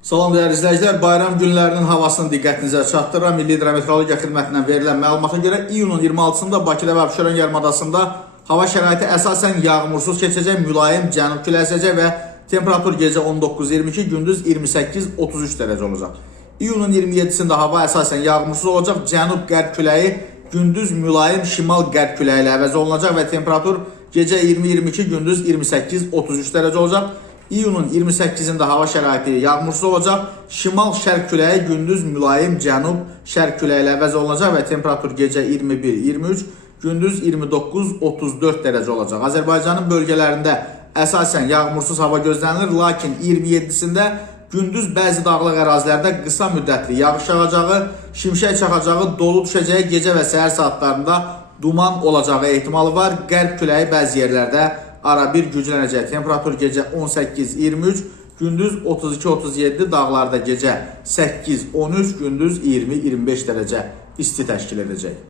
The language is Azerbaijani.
Salam dəyərli izləyicilər, bayram günlərinin havasını diqqətinizə çatdırıram. Milli Hidrometeorologiya Xidmətindən verilən məlumata görə iyunun 26-sında Bakıda və Abşeron yarımadasında hava şəraiti əsasən yağmursuz keçəcək, mülayim cənub küləyi əsəcək və temperatur gecə 19-22, gündüz 28-33 dərəcə olacaq. İyunun 27-sində hava əsasən yağmursuz olacaq, cənub-qərb küləyi gündüz mülayim şimal-qərb küləyi ilə əvəz olunacaq və temperatur gecə 20-22, gündüz 28-33 dərəcə olacaq. İyunun 28-də hava şəraiti yağmursuz olacaq, şimal-şərq küləyi gündüz mülayim cənub-şərq küləyi ilə əvəz olunacaq və temperatur gecə 21-23, gündüz 29-34 dərəcə olacaq. Azərbaycanın bölgələrində əsasən yağmursuz hava gözlənilir, lakin 27-sində gündüz bəzi dağlıq ərazilərdə qısa müddətli yağış yağacağı, şimşək çaxacağı, dolu düşəcəyi, gecə və səhər saatlarında duman olacağı ehtimalı var. Qərb küləyi bəzi yerlərdə arabir güclənəcək. Temperatur gecə 18-23, gündüz 32-37, dağlarda gecə 8-13, gündüz 20-25 dərəcə isti təşkil edəcək.